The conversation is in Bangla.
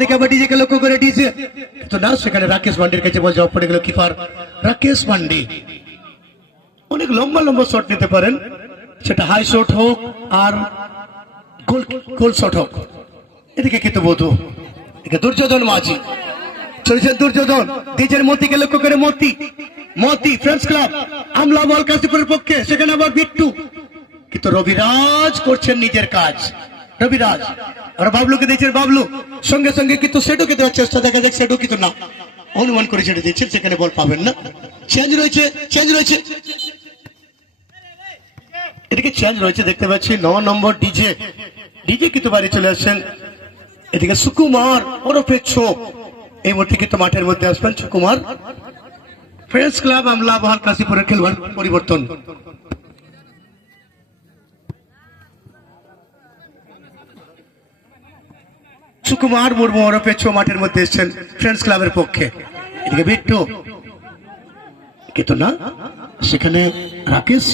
দিকে আবার ডিজে কে লক্ষ্য করে ডিজে তো না, সেখানে রাকেশ মান্ডির কাছে বল জবাব পড়ে গেল কিপার রাকেশ মান্ডি। অনেক লম্বা লম্বা শট নিতে পারেন, সেটা হাই শট হোক আর গোল গোল শট হোক। এদিকে কিন্তু বধু, এদিকে দুর্যোধন মাঝি চলেছেন, দুর্যোধন ডিজের মতিকে লক্ষ্য করে মতি, মতি ফ্রেন্ডস ক্লাব আমলা বল কাশীপুরের পক্ষে, সেখানে আবার বিট্টু, কিন্তু রবিরাজ করছেন নিজের কাজ। রবিরাজ আর বাবলুকে দিয়েছেন, বাবলু সঙ্গে সঙ্গে কিন্তু সেটুকে দেওয়ার চেষ্টা, দেখা যাক সেটু কিন্তু না, অনুমান করে ছেড়ে দিচ্ছেন, সেখানে বল পাবেন না। চেঞ্জ রয়েছে, চেঞ্জ রয়েছে, এদিকে চেঞ্জ রয়েছে দেখতে পাচ্ছি 9 নম্বর ডিজে, ডিজে কিন্তু বাড়ি চলে আসছেন। এদিকে সুকুমার ওরফে ছোপ এই মুহূর্তে কিন্তু মাঠের মধ্যে আসবেন সুকুমার। ফ্রেন্ডস ক্লাব আমলা বহাল কাশীপুরের খেলোয়াড় পরিবর্তন। সুকুমার মুর্মু ওরফে ছো মাঠের মধ্যে এসছেন ফ্রেন্ডস ক্লাবের পক্ষে। এদিকে বিট্টু কিন্তু না, সেখানে রাকেশ,